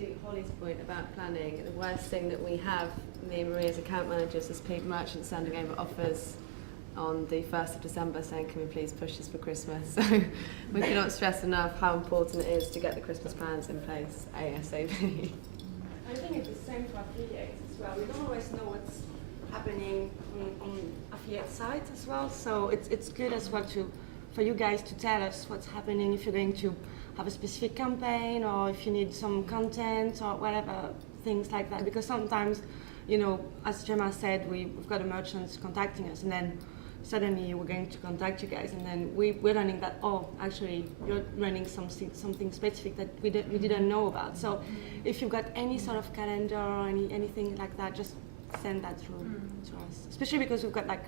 to Holly's point about planning, the worst thing that we have, me and Maria's account managers, is merchants sending over offers on the 1st of December saying, can we please push this for Christmas? So we cannot stress enough how important it is to get the Christmas plans in place ASAP. I think it's the same for affiliates as well. We don't always know what's happening on affiliate sites as well, so it's good as well for you guys to tell us what's happening, if you're going to have a specific campaign or if you need some content or whatever, things like that. Because sometimes, you know, as Gemma said, we've got a merchant contacting us, and then suddenly we're going to contact you guys, and then we're learning that, oh, actually you're running something specific that we didn't know about. So if you've got any sort of calendar or anything like that, just send that through to us. Especially because we've got like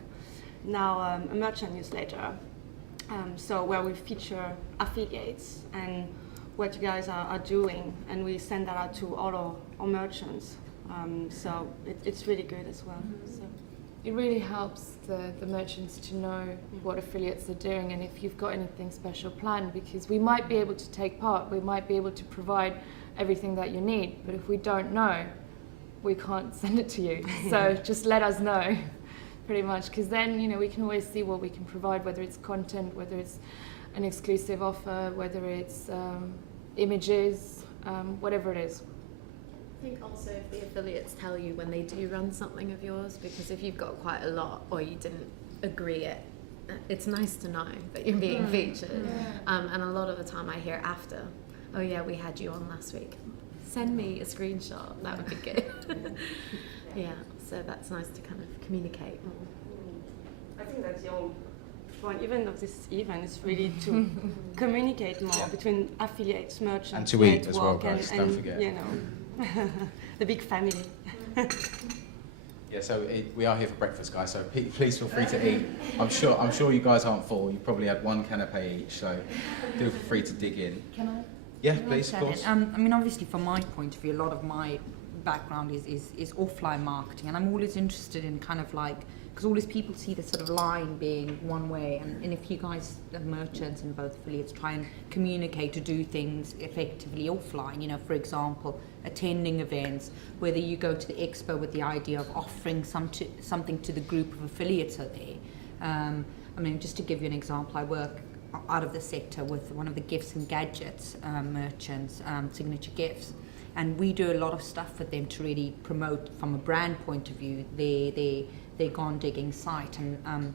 now a merchant newsletter, so where we feature affiliates and what you guys are doing, and we send that out to all our merchants. So it's really good as well. So. It really helps the merchants to know what affiliates are doing and if you've got anything special planned, because we might be able to take part, we might be able to provide everything that you need, but if we don't know, we can't send it to you. So just let us know, pretty much, because then, you know, we can always see what we can provide, whether it's content, whether it's an exclusive offer, whether it's images, whatever it is. I think also if the affiliates tell you when they do run something of yours, because if you've got quite a lot or you didn't agree it, it's nice to know that you're being featured. And a lot of the time I hear after, oh yeah, we had you on last week. Send me a screenshot, that would be good. Yeah, so that's nice to kind of communicate more. I think that's the whole point, even of this event, is really to communicate more between affiliates, merchants, and to eat as well, guys. Don't forget. You know. The big family. Yeah, so we are here for breakfast, guys. So please feel free to eat. I'm sure you guys aren't full. You probably had one canapé each, so feel free to dig in. Can I? Yeah, please, of course. I mean, obviously, from my point of view, a lot of my background is offline marketing, and I'm always interested in kind of like, because all these people see the sort of line being one way, and if you guys, the merchants and both affiliates, try and communicate to do things effectively offline, you know, for example, attending events, whether you go to the expo with the idea of offering something to the group of affiliates are there. I mean, just to give you an example, I work out of the sector with one of the gifts and gadgets merchants, Signature Gifts, and we do a lot of stuff with them to really promote, from a brand point of view, their Gone Digging site. And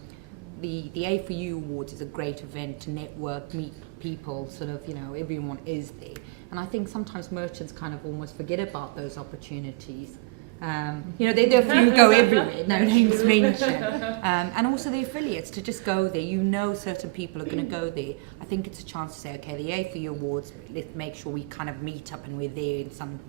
the A4U Awards is a great event to network, meet people, sort of, you know, everyone is there. And I think sometimes merchants kind of almost forget about those opportunities. You know, there are few go everywhere, no names mentioned. And also the affiliates, to just go there, you know certain people are going to go there. I think it's a chance to say, okay, the A4U Awards, let's make sure we kind of meet up and we're there in some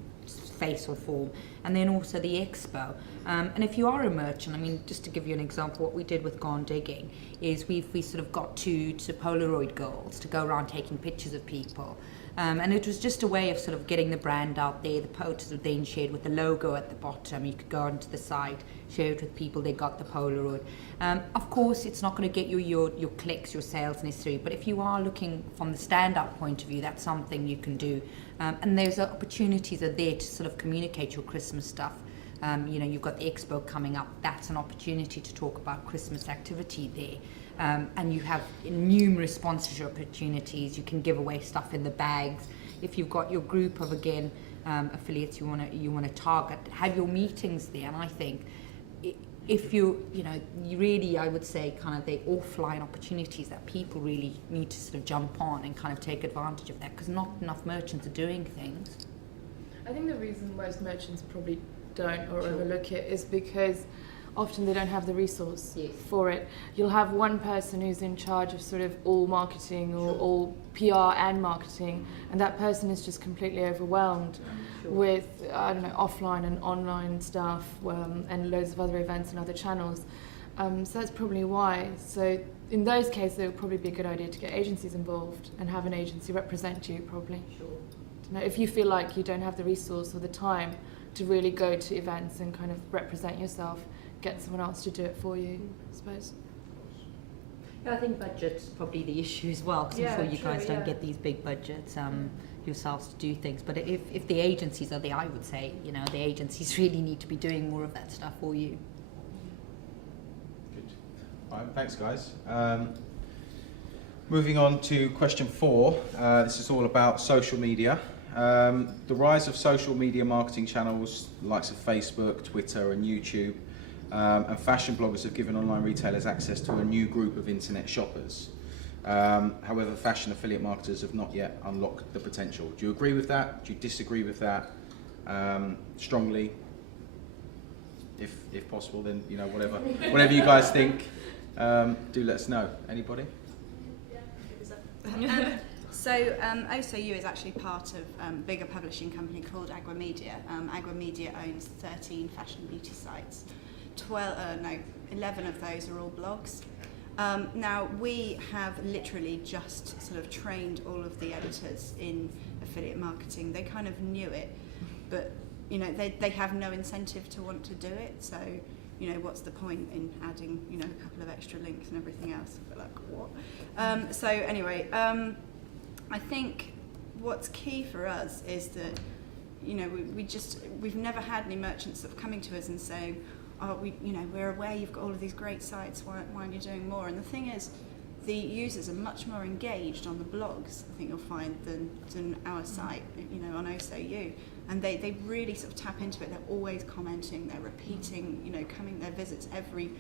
face or form. And then also the expo. And if you are a merchant, I mean, just to give you an example, what we did with Gone Digging is we sort of got to Polaroid girls to go around taking pictures of people. And it was just a way of sort of getting the brand out there. The photos were then shared with the logo at the bottom. You could go onto the site, share it with people, they got the Polaroid. Of course, it's not going to get you your clicks, your sales necessarily, but if you are looking from the standout point of view, that's something you can do. And those opportunities are there to sort of communicate your Christmas stuff. You know, you've got the expo coming up. That's an opportunity to talk about Christmas activity there. And you have numerous sponsorship opportunities. You can give away stuff in the bags. If you've got your group of, again, affiliates you want to target, have your meetings there. And I think if you really, I would say, kind of the offline opportunities that people really need to sort of jump on and kind of take advantage of that, because not enough merchants are doing things. I think the reason most merchants probably don't or overlook it is because often they don't have the resource for it. You'll have one person who's in charge of sort of all marketing or all PR and marketing, and that person is just completely overwhelmed with, I don't know, offline and online stuff and loads of other events and other channels. So that's probably why. So in those cases, it would probably be a good idea to get agencies involved and have an agency represent you, probably. Now, if you feel like you don't have the resource or the time to really go to events and kind of represent yourself, get someone else to do it for you, I suppose. Yeah, I think budget's probably the issue as well, because I'm sure you guys don't get these big budgets. yourselves to do things. But if the agencies are I would say, you know, the agencies really need to be doing more of that stuff for you. Good. All right, thanks guys. Moving on to question 4. This is all about social media. The rise of social media marketing channels, the likes of Facebook, Twitter and YouTube, and fashion bloggers have given online retailers access to a new group of internet shoppers. However, fashion affiliate marketers have not yet unlocked the potential. Do you agree with that? Do you disagree with that? Strongly? If possible, then, you know, whatever you guys think, do let us know. Anybody? OSOU is actually part of a bigger publishing company called Agua Media. Agua Media owns 13 fashion beauty sites. 11 of those are all blogs. Now, we have literally just sort of trained all of the editors in affiliate marketing. They kind of knew it, but you know, they have no incentive to want to do it. So, you know, what's the point in adding, you know, a couple of extra links and everything else? But like, what? So anyway, I think what's key for us is that, you know, we've never had any merchants that are coming to us and saying, oh, we're aware you've got all of these great sites, why aren't you doing more? And the thing is, the users are much more engaged on the blogs, I think you'll find, than our site, you know, on OSOU. And they really sort of tap into it. They're always commenting, they're repeating, you know, coming their visits every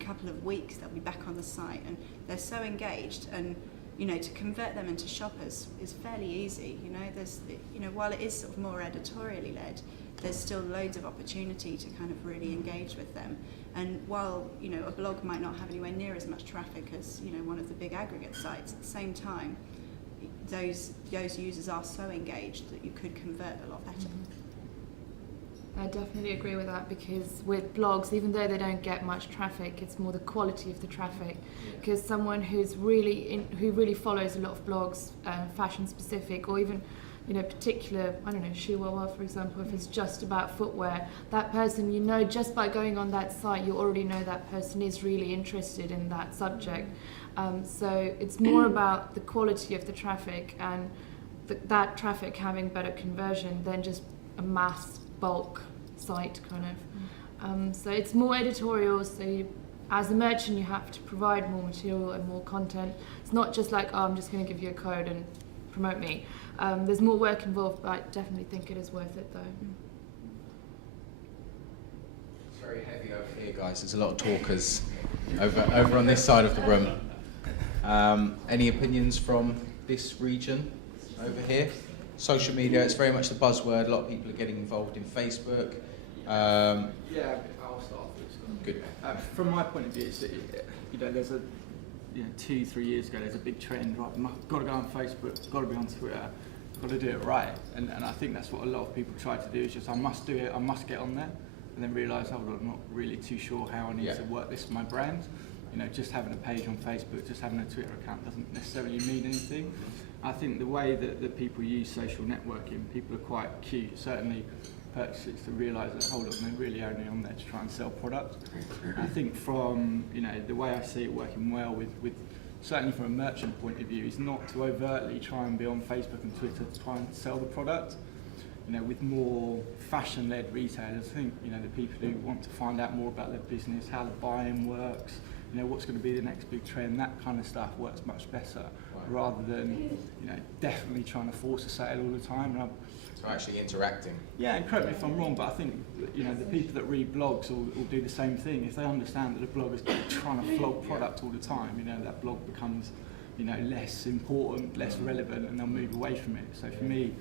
couple of weeks. They'll be back on the site, and they're so engaged. And you know, to convert them into shoppers is fairly easy. You know, there's, you know, while it is sort of more editorially led, there's still loads of opportunity to kind of really engage with them. And while, you know, a blog might not have anywhere near as much traffic as, you know, one of the big aggregate sites, at the same time, those users are so engaged that you could convert a lot better. I definitely agree with that, because with blogs, even though they don't get much traffic, it's more the quality of the traffic. Because someone who really follows a lot of blogs, fashion specific, or even, you know, particular, I don't know, Chihuahua, for example, if it's just about footwear, that person, you know, just by going on that site, you already know that person is really interested in that subject. So it's more about the quality of the traffic and that traffic having better conversion than just a mass bulk site kind of. So it's more editorial, so you, as a merchant, you have to provide more material and more content. It's not just like, oh, I'm just going to give you a code and promote me. There's more work involved, but I definitely think it is worth it though. It's very heavy over here, guys. There's a lot of talkers over on this side of the room. Any opinions from this region over here? Social media, it's very much the buzzword. A lot of people are getting involved in Facebook. Yeah, I'll start with this. Good. From my point of view, it's, you know, there's a, you know, 2-3 years ago, there's a big trend, right? Got to go on Facebook, got to be on Twitter, got to do it right. And I think that's what a lot of people try to do, is just, I must do it, I must get on there. And then realise, oh, I'm not really too sure how I need to work this for my brand. You know, just having a page on Facebook, just having a Twitter account doesn't necessarily mean anything. I think the way that people use social networking, people are quite cute. Certainly purchasers to realise that, hold on, they're really only on there to try and sell products. I think from, you know, the way I see it working well with certainly from a merchant point of view, is not to overtly try and be on Facebook and Twitter to try and sell the product. You know, with more fashion-led retailers, I think, you know, the people who want to find out more about their business, how the buying works, you know, what's going to be the next big trend, that kind of stuff works much better, rather than, you know, definitely trying to force a sale all the time. And so actually interacting. Yeah, and correct me if I'm wrong, but I think, you know, the people that read blogs will do the same thing. If they understand that a blog is trying to flog product all the time, you know, that blog becomes, you know, less important, less relevant, and they'll move away from it. So for me,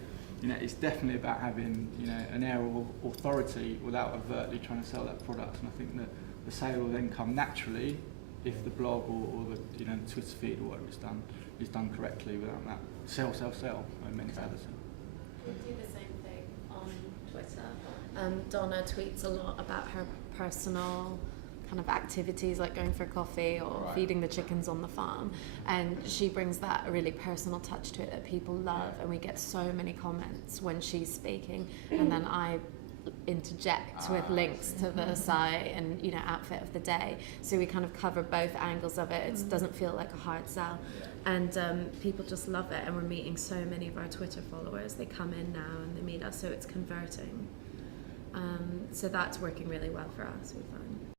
you know, it's definitely about having, you know, an air of authority without overtly trying to sell that product. And I think that the sale will then come naturally if the blog or the, you know, the Twitter feed or whatever is done correctly without that sell mentality. We do the same thing on Twitter. Donna tweets a lot about her personal kind of activities, like going for coffee or feeding the chickens on the farm, and she brings that really personal touch to it that people love, and we get so many comments when she's speaking, and then I interject with links to the site and, you know, outfit of the day, so we kind of cover both angles of it. It doesn't feel like a hard sell. And people just love it, and we're meeting so many of our Twitter followers. They come in now and they meet us, so it's converting. So that's working really well for us, we find.